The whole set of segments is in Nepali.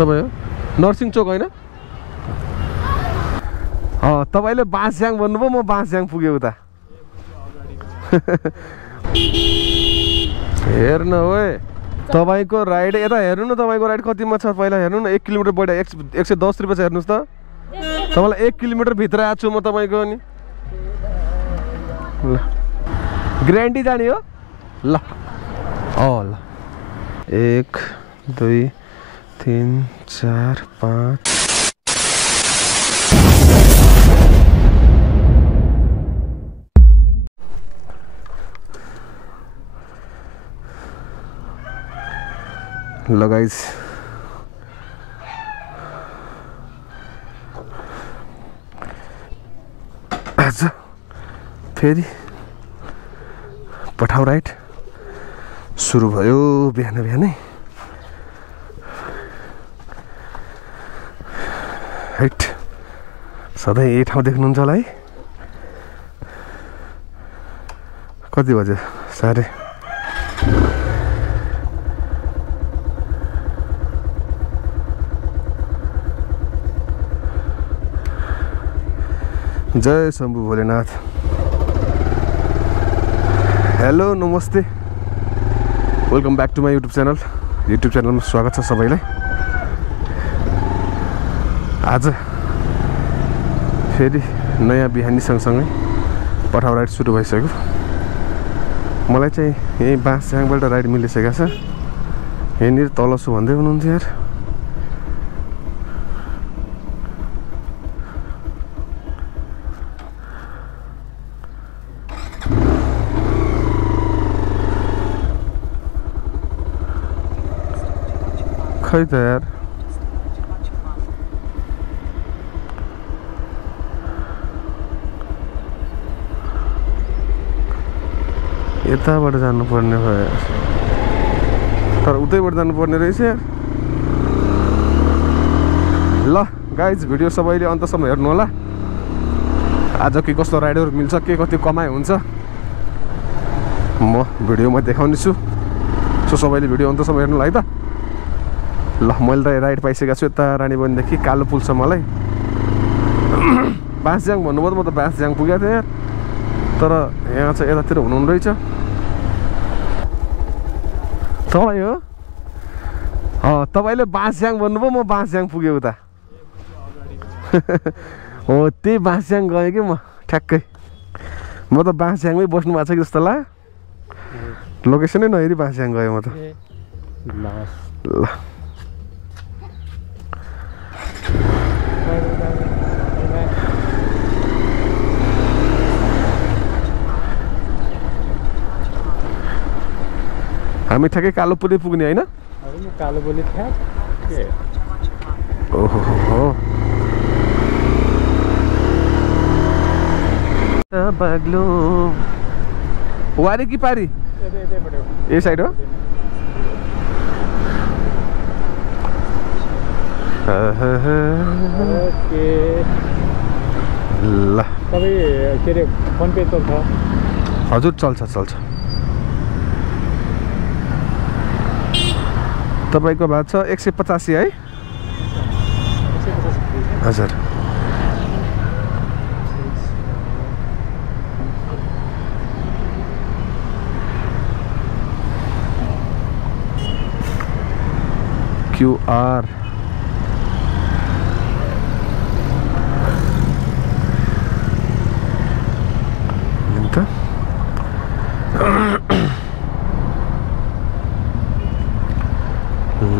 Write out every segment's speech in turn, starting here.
तपाईँ हो नर्सिङ चोक होइन तपाईँले बाँसझ्याङ भन्नुभयो म बाँसझ्याङ पुगेँ उता हेर्नु ओए तपाईँको राइड यता हेर्नु न तपाईँको राइड कतिमा छ पहिला हेर्नु न 1 किलोमिटर बढी 110 रुपियाँ छ हेर्नुहोस् त तपाईँलाई 1 किलोमिटर भित्र आएको छु म तपाईँको नि ल ग्रान्डी जाने हो ल ल 1 2 3 4 5 ल गाइस आज फेरि पठाउ राइड सुरु भयो बिहान बिहानै हाइट सधैँ यही ठाउँ देख्नुहुन्छ होला है कति बज्यो 4:30 जय शम्भु भोलेनाथ हेलो नमस्ते welcome back to my YouTube च्यानलमा स्वागत छ सबैलाई आज फेरि नयाँ बिहानी सँगसँगै पठाउ राइड सुरु भइसक्यो मलाई चाहिँ यही बाँसझ्याङबाट राइड मिलिसकेको छ यहीँनिर तल छु भन्दै हुनुहुन्थ्यो यार खै त यार यताबाट जानुपर्ने भयो तर उतैबाट जानुपर्ने रहेछ यार ल गाइज भिडियो सबैले अन्तसम्म हेर्नु होला आज के कस्तो राइडहरू मिल्छ के कति कमाइ हुन्छ म भिडियोमा देखाउने छु सो सबैले भिडियो अन्तसम्म हेर्नु होला है त ल मैले त राइड पाइसकेको छु यता रानीबनदेखि कालो पुलसम्मलाई बाँसझ्याङ भन्नुभयो म त बाँसझ्याङ पुगेको थिएँ यार तर यहाँ चाहिँ यतातिर हुनुहुन्न रहेछ तपाईँ हो तपाईँले बाँसझ्याङ भन्नुभयो म बाँसझ्याङ पुगेँ उता हो त्यही बाँसझ्याङ गएँ कि म ठ्याक्कै म त बाँसझ्याङमै बस्नु भएको छ कि जस्तो लाग्यो लोकेसनै नहेरी बाँसझ्याङ गएँ म त ल हामी ठ्याक्कै कालोपुलै पुग्ने होइन कालोपुली ठ्याक्कै ओहो बाग्लो वारी कि पारी ए साइड हो ल तपाईँ के अरे फोन पे चल्छ हजुर चल्छ तपाईको भएको छ 185 है हजुर QR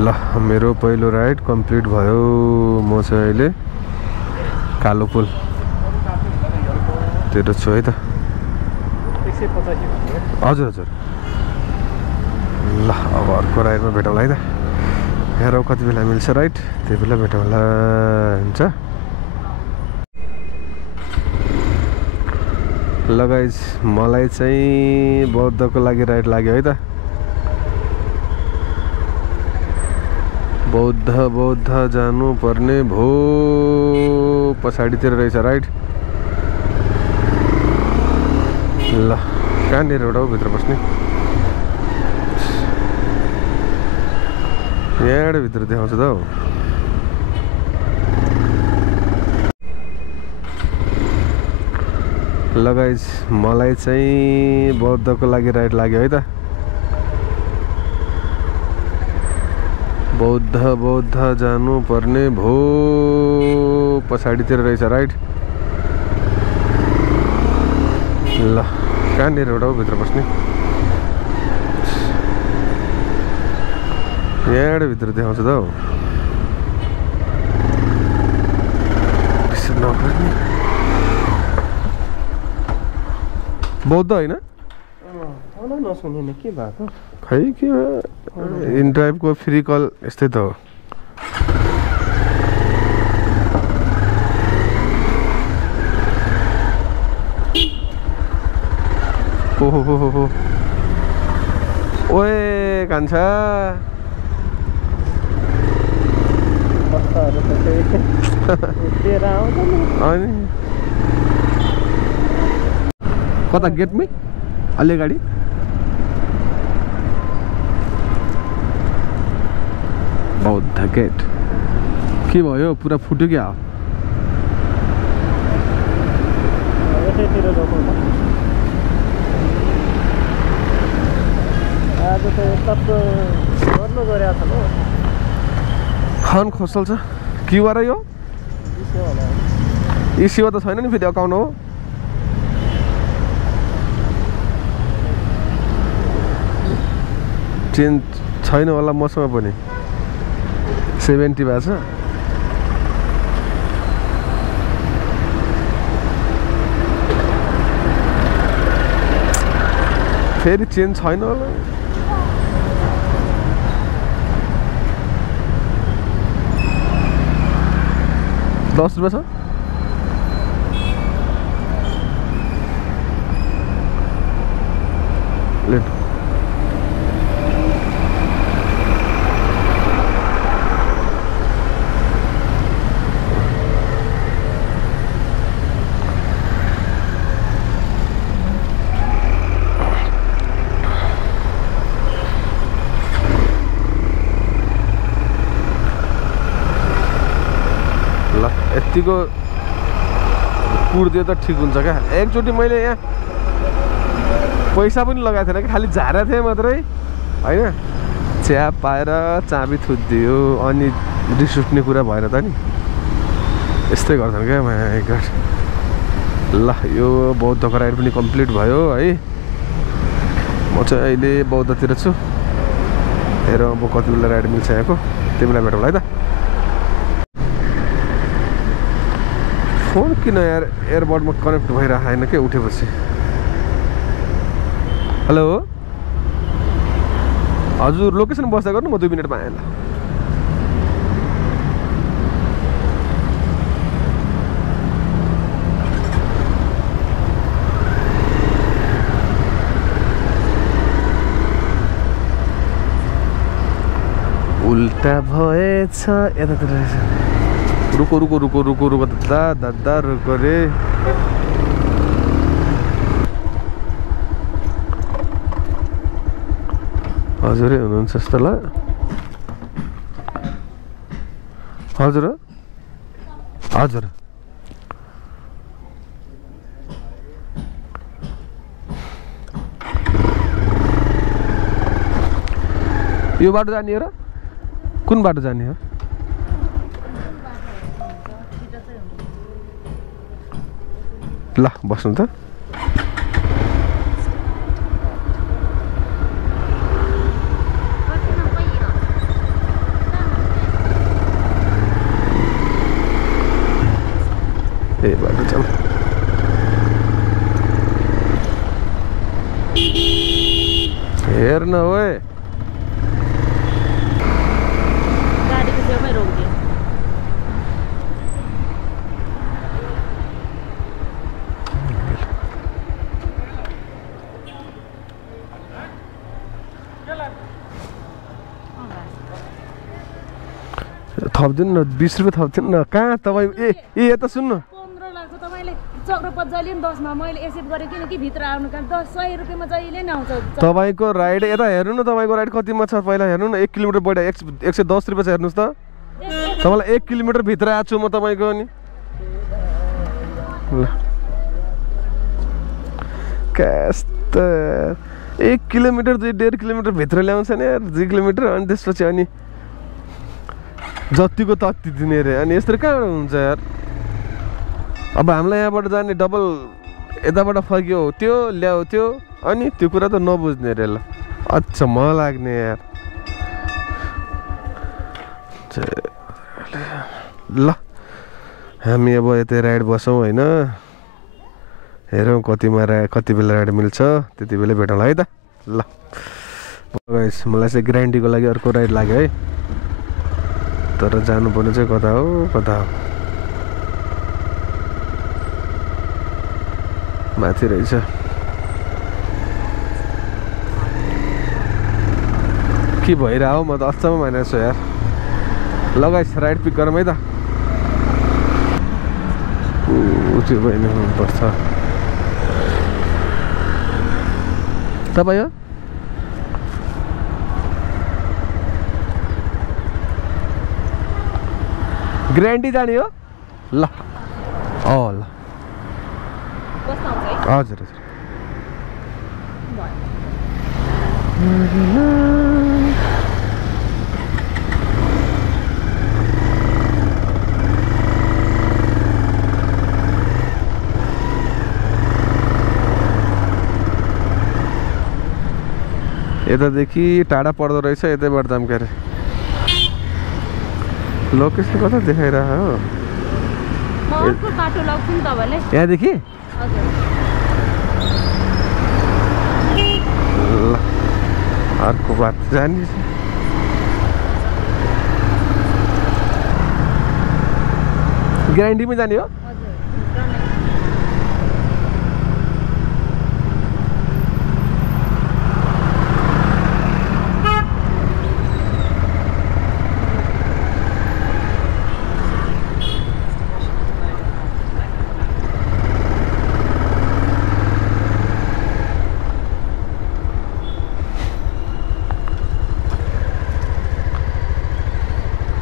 ल मेरो पहिलो राइड कम्प्लिट भयो म चाहिँ अहिले कालो पुल तिर छु है त 185 हजुर ल अब अर्को राइडमा भेटौँला है त हेरौँ कति बेला मिल्छ राइड त्यही बेला भेटौँला हुन्छ ल गाइज मलाई चाहिँ बौद्धको लागि राइड लाग्यो है त बौद्ध जानु पर्ने भो पछाडितिर रहेछ राइड ल कहाँनिर एउटा भित्र बस्ने यहाँबाट भित्र देखाउँछ त हौ ल गाइज मलाई चाहिँ बौद्धको लागि राइड लाग्यो है त बौद्ध जानु पर्ने भो पछाडितिर रहेछ राइड ल कहाँनिर एउटा हो भित्र पस्ने यहाँबाट भित्र देखाउँछ त हौ बौद्ध होइन नसुनिने के भएको खै के इन ड्राइभको फ्री कल यस्तै त हो ओहो ओए कान्छा अनि कता गेटमै अलि गाडी बौद्ध गेट के भयो पुरा फुट्यो क्या आज त गर्नु गएको छ खान खोसल छ के भएर यो सेवा त छैन नि फेरि अकाउन्ट हो चेन्ज छैन होला मसँग पनि 70 भएको छ फेरि चेन्ज छैन होला 10 रुपैयाँ छ लेट यतिको पुर्दियो त ठिक हुन्छ क्या एकचोटि मैले यहाँ पैसा पनि लगाएको थिएन कि खालि झारेको थिएँ मात्रै होइन च्याप पाएर चाबी थुदियो अनि रिस उठ्ने कुरा भएर त नि यस्तै गर्छन् क्या माइ गड ल यो बौद्धको राइड पनि कम्प्लिट भयो है म चाहिँ अहिले बौद्धतिर छु हेर अब कति बेला राइड मिल्छ यहाँको तिमीलाई भेटौँला है त फोन किन यार एयरबडमा कनेक्ट भइरहेको छैन के उठेपछि हेलो हजुर लोकेसन बस्दा गर्नु म 2 मिनटमा आएँ ल उल्टा भएछ यतातिर रहेछ रुको रुको रुको रुको रुको दादा रुको रे हजुरै हुनुहुन्छ जस्तो ल हजुर हजुर यो बाटो जाने हो र कुन बाटो जाने हो ल बस्नु त ए बाटो चल हेर्न ओए गाडीको छेउमै रोकिदियो थप्दिनु न 20 रुपियाँ थप्दिनु न कहाँ तपाईँ ए यता सुन्नु 15 लाग्छ तपाईँले चक्र जहिले नि 10 मा मैले एक्सेप्ट गरेँ किनकि भित्र आउनु काम 100 रुपियाँमा जहिले नि आउँछ तपाईँको राइड यता हेर्नु न तपाईँको राइड कतिमा छ पहिला हेर्नु न 1 किलोमिटर बढ्यो 110 रुपियाँ छ हेर्नुहोस् त तपाईँलाई 1 किलोमिटर भित्र आएको छु म तपाईँको अनि ल कस्तो 1 किलोमिटर 1.5 किलोमिटर भित्र ल्याउँछ नि यार 2 किलोमिटर अनि त्यसपछि अनि जतिको तत्ति दिने रे अनि यस्तो कहाँ हुन्छ यार अब हामीलाई यहाँबाट जाने डबल यताबाट फर्क्यो त्यो ल्याऊ त्यो अनि त्यो कुरा त नबुझ्ने रे ल अच्छा म लाग्ने यार ल हामी अब यतै राइड बसौँ होइन हेरौँ कति बेला राइड मिल्छ त्यति बेला भेटौँला है त ल गाइस मलाई चाहिँ ग्यारेन्टीको लागि अर्को राइड लाग्यो है तर जानुपर्ने चाहिँ कता हो माथि रहेछ के भइरह हो म त अचम्म मानेको छु यार ल गाइस राइड पिक गरौँ है त त्यो बहिनी हुनुपर्छ तपाईँ हो ग्यारेन्टी जाने हो ल ल हजुर हजुर यतादेखि टाढा पर्दो रहेछ यतैबाट जाम के अरे लोकेसन कता देखाइरह हो यहाँदेखि ल अर्को बाटो जाने ग्यारेन्टीमै जाने हो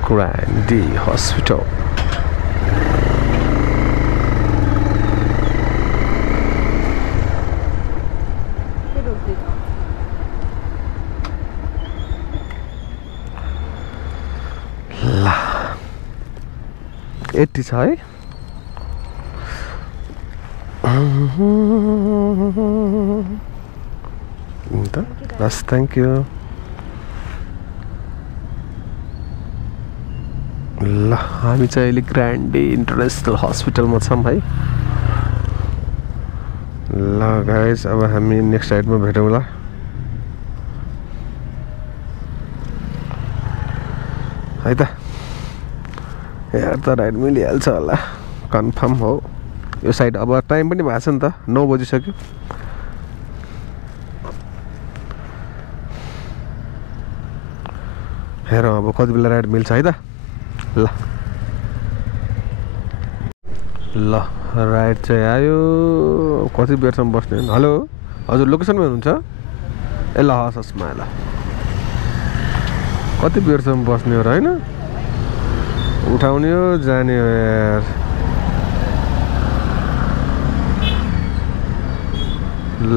Grandi Hospital. ला 80 छ है त बस थ्याङ्क यू ल हामी चाहिँ अहिले ग्रान्डी इन्टरनेसनल हस्पिटलमा छौँ है ल गाइस अब हामी नेक्स्ट राइडमा भेटौँला है त यार त राइड मिलिहाल्छ होला कन्फर्म हो यो साइड अब टाइम पनि भएको छ नि त 9 बजिसक्यो हेरौँ अब कति बेला राइड मिल्छ है त ल राइड चाहिँ आयो कति बेरसम्म बस्ने हेलो हजुर लोकेसनमै हुनुहुन्छ ए ल हस् हस् ल कति बेरसम्म बस्ने हो र होइन उठाउने हो जाने हो यार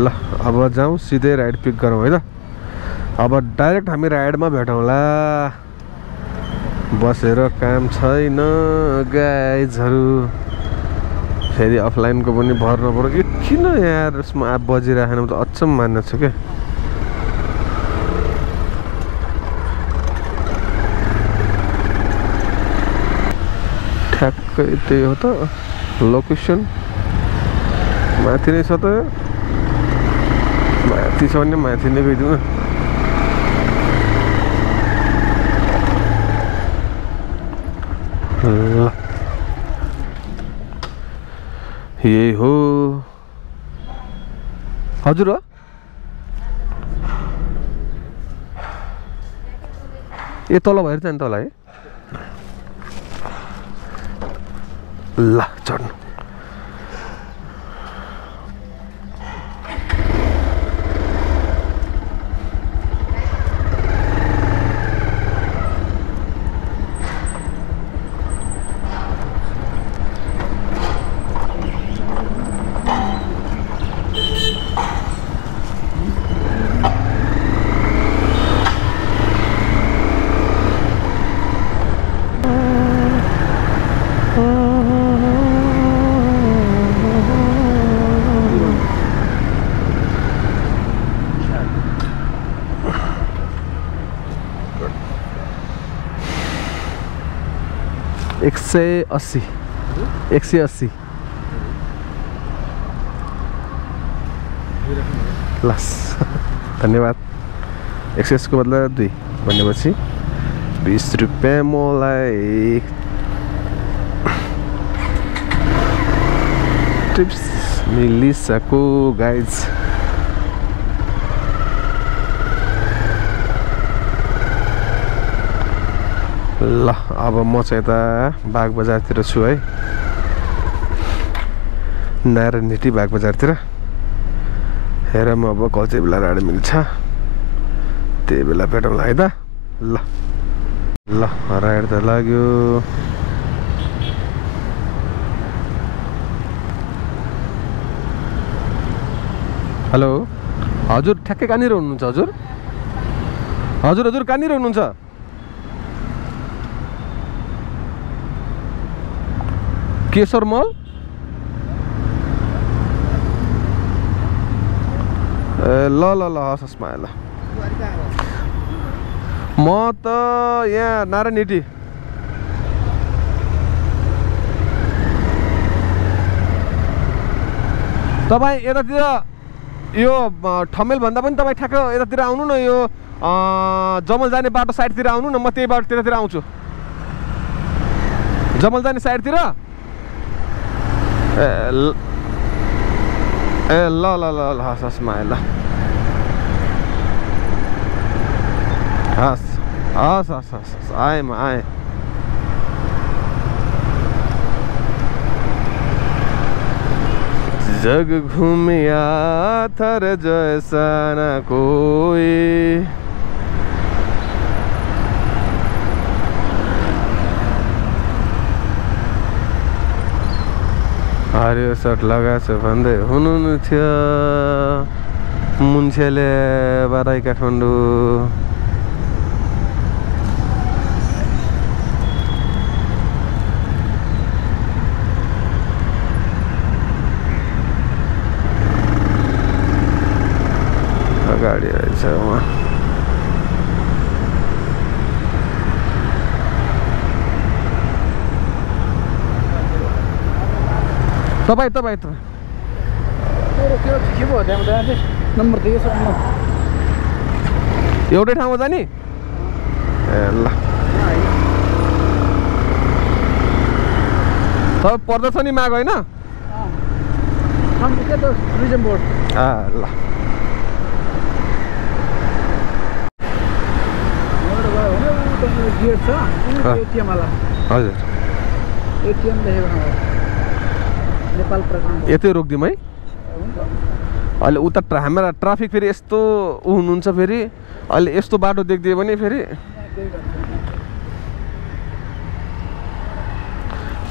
ल अब जाउँ सिधै राइड पिक गरौँ है त अब डाइरेक्ट हामी राइडमा भेटौँला बसेर काम छैन गाइजहरू फेरि अफलाइनको पनि भर नपर्यो किन यार यसमा आप बजिरहेन म त अचम्म मान्न छु क्या ठ्याक्कै त्यही हो त लोकेसन माथि नै छ त माथि छ भने माथि नै गइदिउँ न ल यही हो हजुर हो ए तल भएर जाने तल है ल चढ्नु 180 180 लस धन्यवाद 180 को बदला 2 भनेपछि 20 रुपैयाँ मलाई टिप्स मिलिसक्यो गाइज ल अब म चाहिँ यता बाग बजारतिर छु है नारायणहिटी बाग बजारतिर हेर म अब कति बेला राडी मिल्छ त्यही बेला भेटौँला है त ल ल राइड त लाग्यो हेलो हजुर ठ्याक्कै कहाँनिर हुनुहुन्छ हजुर हजुर हजुर कहाँनिर हुनुहुन्छ केशर मल ल ल ल हस् हस् ल म त यहाँ नारायणहिटी तपाईँ यतातिर यो ठमेल भन्दा पनि तपाईँ ठ्याक्क यतातिर आउनु न यो जमल जाने बाटो साइडतिर आउनु न म त्यही बाटो त्यतातिर आउँछु जमल जाने साइडतिर ए ल ल ल ल हस् हस् ल हस् हस् हस् हस् आएँ म आएँ जग घूमिया थर जैसा न कोई हरियो सर्ट लगाएको छ भन्दै हुनु थियो मुन्छेले बाराई काठमाडौँ अगाडि रहेछ उहाँ तपाईँ नम्बर दिए एउटै ठाउँमा जाने ए ल तपाईँ पर्दछ नि माग होइन टुरिज्म बोर्ड ल गेट छ एटिएम वाला हजुर एटिएम देखेको नेपाल प्रधान यतै रोकिदिउँ है अहिले उता हाम्रा ट्राफिक फेरि यस्तो हुनुहुन्छ फेरि अहिले यस्तो बाटो देख्दियो भने फेरि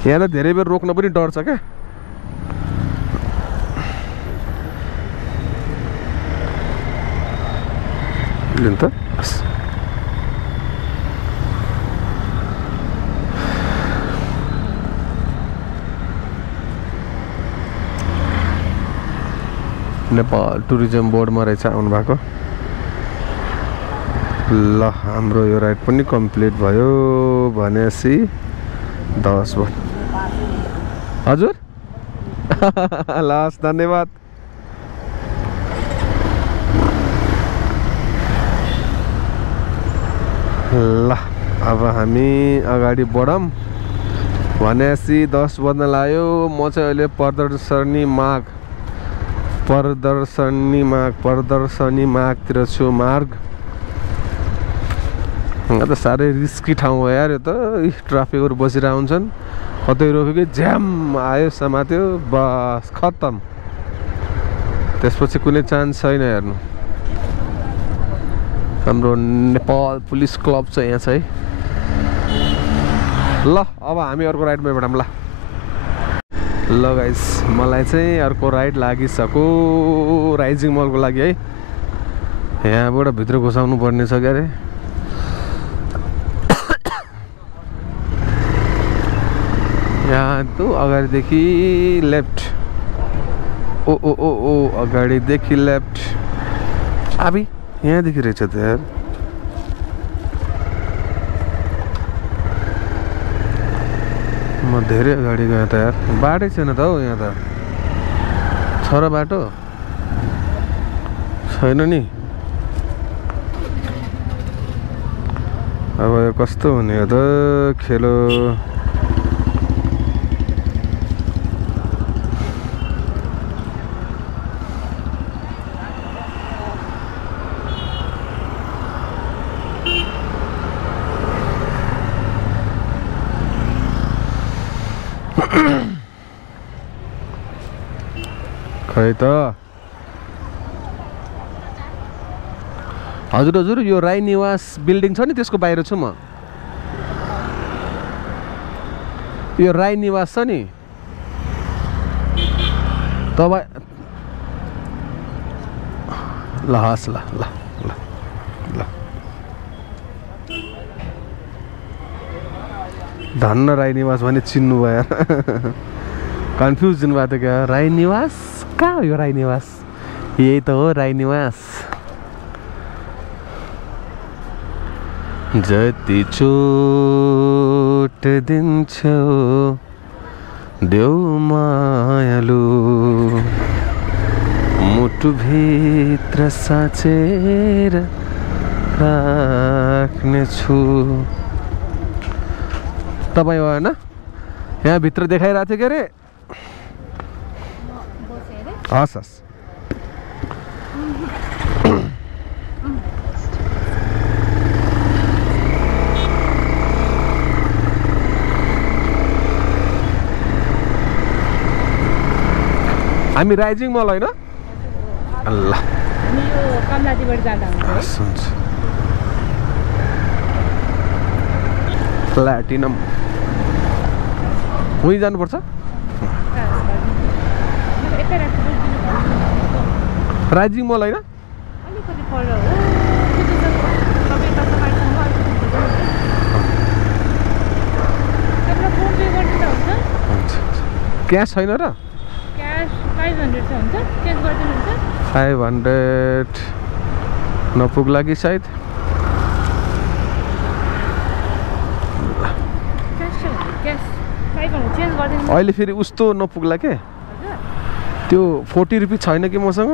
यहाँ त धेरै बेर रोक्न पनि डर छ क्या लिनु त नेपाल टुरिज्म बोर्डमा रहेछ आउनु भएको ल हाम्रो यो राइड पनि कम्प्लिट भयो भनेपछि 10 भयो हजुर लास्ट धन्यवाद ल अब हामी अगाडि बढौँ भनेपछि 10 बज्न लाग्यो म चाहिँ अहिले प्रदर्शनी मागतिर छु मार्ग त साह्रै रिस्की ठाउँ हो यार यो त ट्राफिकहरू बसिरहेको हुन्छन् कतै रोक्यो कि ज्याम आयो समात्यो बस खत्तम त्यसपछि कुनै चान्स छैन हेर्नु हाम्रो नेपाल पुलिस क्लब चाहिँ यहाँ छ है ल अब हामी अर्को राइडमा भेटौँ ल गाइस मलाई चाहिँ अर्को राइड लागिसक्यो राइजिङ मलको लागि है यहाँबाट भित्र घुसाउनु पर्ने छ क्या अरे यहाँ त अगाडिदेखि लेफ्ट ओ ओ ओ ओ अगाडिदेखि लेफ्ट अबि यहाँदेखि रहेछ त यार धेरै अगाडि गयो त यार बाटै छैन त हौ यहाँ त छ र बाटो छैन नि अब यो कस्तो हुने हो त खेलो खै त हजुर हजुर यो राई निवास बिल्डिङ छ नि त्यसको बाहिर छु म यो राई निवास छ नि तपाईँ ल हस् ल ल ल ल धन्न राई निवास भने चिन्नु भयो कन्फ्युज हुनुभएको थियो क्या राई निवास कहाँ हो यो राई निवास यही त हो राई निवास जति चोट दिन्छौ देऊ मायालु मुटुभित्र साँचेर राख्नेछु तपाईँ होइन यहाँ भित्र देखाइरहेको थियो के अरे हस् हस् हामी राइजिङ मल होइन ल हामी यो कमलाजीबाट जाँदा हुन्छ प्लाटिनम उहीँ जानुपर्छ राइजिङ मल होइन अलिकति पर हो क्यास छैन र क्यास 500 छ हुन्छ चेन्ज गरिदिनुहुन्छ 500 नपुग्ला कि सायद अहिले फेरि उस्तो नपुग्ला के त्यो 40 रुपियाँ छैन कि मसँग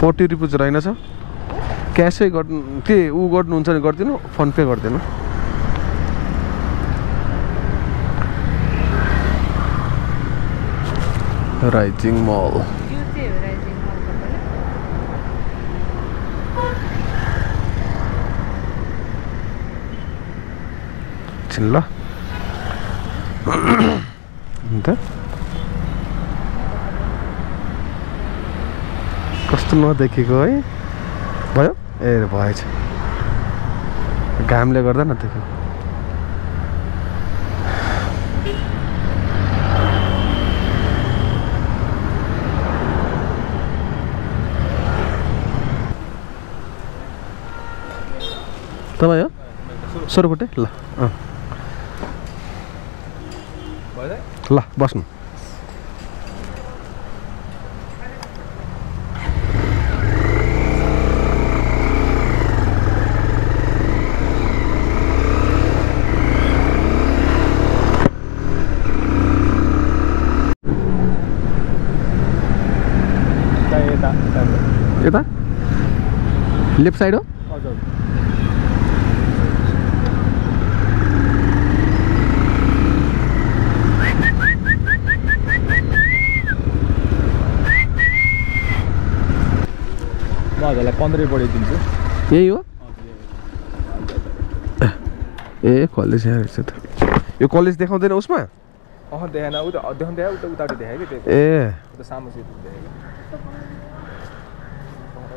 40 रुपियाँ रहेनछ क्यासै गर्नु के ऊ गर्नुहुन्छ भने गरिदिनु फोन पे गरिदिनु राइजिङ मल ल अन्त कस्तो नदेखेको है भयो ए भएछ घामले गर्दा नदेखेको तपाईँ हो सोरपोटे ल ल बस्नु यता लेफ्ट साइड हो हजुरलाई 15 पढाइदिन्छु यही हो ए कलेज यहाँ रहेछ त यो कलेज देखाउँदैन उसमा देखाएन उता देखाउँदै उता उताबाट देखायो कि ए उता सामु सिट देखायो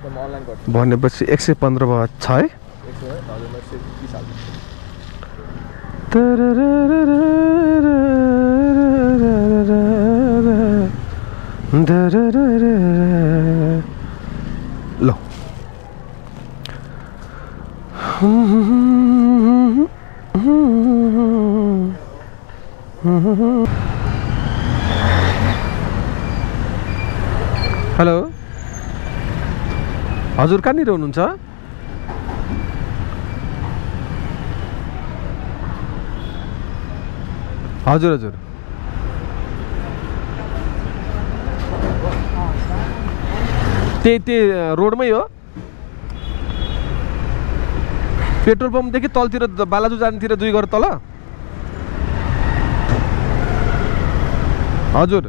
त म अनलाइन गर्छु भनेपछि 115 छ है 100 हजुरलाई 20 हाल्छु ल हेलो हजुर कहाँनिर हुनुहुन्छ हजुर हजुर त्यही रोडमै हो पेट्रोल पम्पदेखि तलतिर बालाजु जानेतिर 2 घर तल हजुर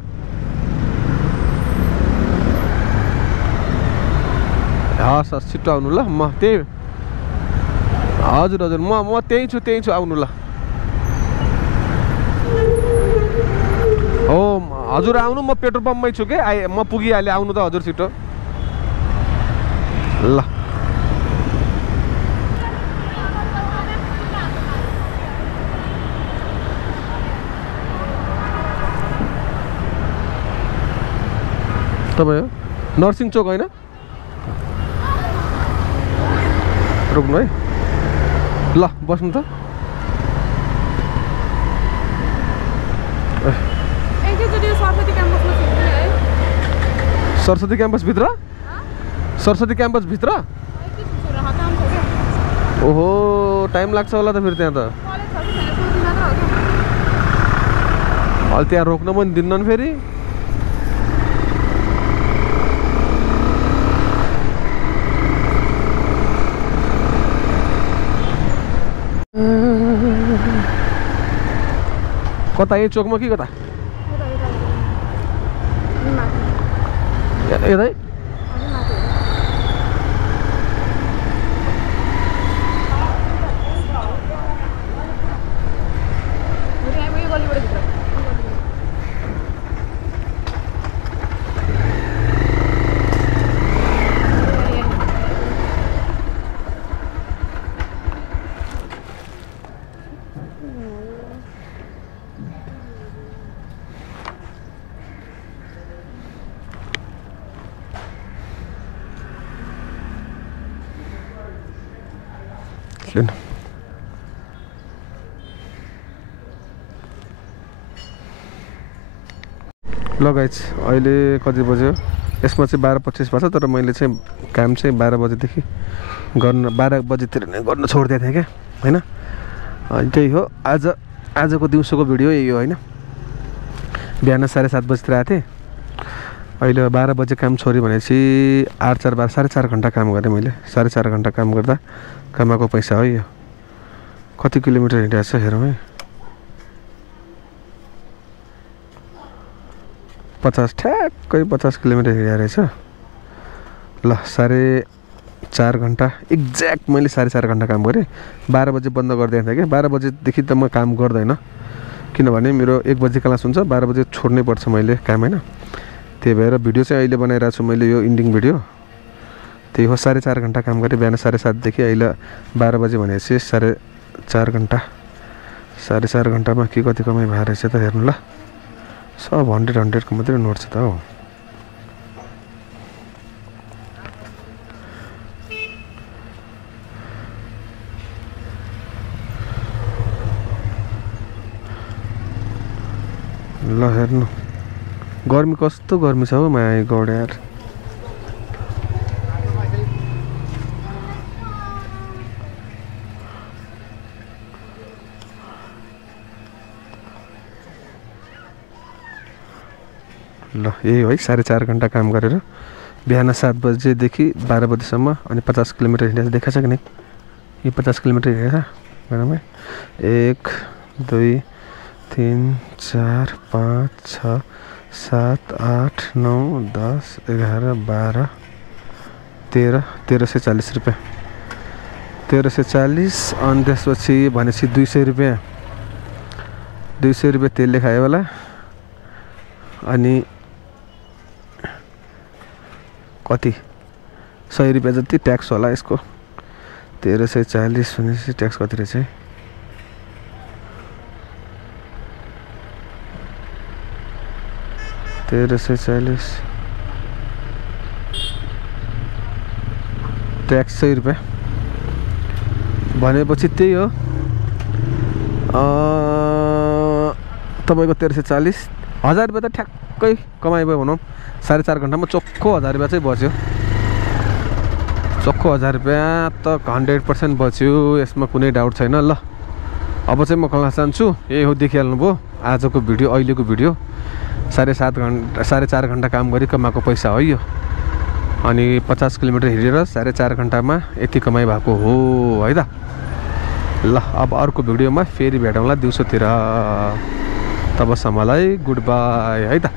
हस् हस् छिट्टो आउनु ल म त्यही हजुर हजुर म त्यही छु आउनु ल हो हजुर आउनु म पेट्रोल पम्पमै छु के म पुगिहालेँ आउनु त हजुर छिटो ल तपाईँ हो नर्सिङ चोक होइन रोक्नु है ल बस्नु त सरस्वती क्याम्पस भित्र सरस्वती क्याम्पस भित्र ओहो टाइम लाग्छ होला त फेरि त्यहाँ त अहिले त्यहाँ रोक्न पनि दिन्नन् फेरि कता यही चोकमा कि कता यतै ल गाइज अहिले कति बज्यो यसमा चाहिँ 12:25 भएको छ तर मैले चाहिँ काम चाहिँ 12 बजेदेखि गर्न 12 बजेतिर नै गर्न छोडिदिएको थिएँ क्या होइन त्यही हो आजको दिउँसोको भिडियो यही हो होइन बिहान 7:30 बजीतिर आएको थिएँ अहिले 12 बजे काम छोड्यो भनेपछि 8 4 12 4.5 घन्टा काम गरेँ मैले 4.5 घन्टा काम गर्दा कमाएको पैसा हो यो कति किलोमिटर हिँडेको छ हेरौँ है 50 किलोमिटर हिँडेको रहेछ ल 4.5 घन्टा एक्ज्याक्ट मैले 4.5 घन्टा काम गरेँ 12 बजे बन्द गरिदिएको थिएँ क्या 12 बजेदेखि त म काम गर्दैन किनभने मेरो 1 बजे क्लास हुन्छ 12 बजे छोड्नै पर्छ मैले काम होइन त्यही भएर भिडियो चाहिँ अहिले बनाइरहेको छु मैले यो इन्डिङ भिडियो त्यही हो 4.5 घन्टा काम गरेँ बिहान 7:30 देखि अहिले 12 बजे भनेपछि 4.5 घन्टा 4.5 घन्टामा के कति कमाइ भएको रहेछ त हेर्नु ल सब 100 को मात्रै नोट छ त हो ल हेर्नु गर्मी कस्तो गर्मी छ हो माया गौड यार ल यही है 4.5 घन्टा काम गरेर बिहान 7 बजेदेखि 12 बजेसम्म अनि 50 किलोमिटर हिँडेको देखाएको छ कि नै यो 50 किलोमिटर हिँडेको छ हेरौँ है 1 2 3 4 5 6 7 8 9 10 11 12 13 1340 रुपियाँ 1340 अनि त्यसपछि भनेपछि 200 रुपियाँ तेलले खायो होला अनि कति 100 रुपियाँ जति ट्याक्स होला यसको 1340 भनेपछि ट्याक्स कति रहेछ है ट्याक्स 100 रुपियाँ भनेपछि त्यही हो तपाईँको 1340 1000 रुपियाँ त ठ्याक्कै कमाइ भयो भनौँ 4.5 घन्टामा चोखो 1000 रुपियाँ चाहिँ बच्यो चोखो 1000 रुपियाँ त 100% बच्यो यसमा कुनै डाउट छैन ल अब चाहिँ म क्लास जान्छु यही हो देखिहाल्नु भयो आजको भिडियो अहिलेको भिडियो 4.5 घन्टा काम गरी कमाएको पैसा हो यो। अनि 50 किलोमिटर हिँडेर 4.5 घन्टामा यति कमाइ भएको हो है त। ल अब अर्को भिडियोमा फेरि भेटौँला दिउँसोतिर, तबसम्मलाई गुड बाई है त।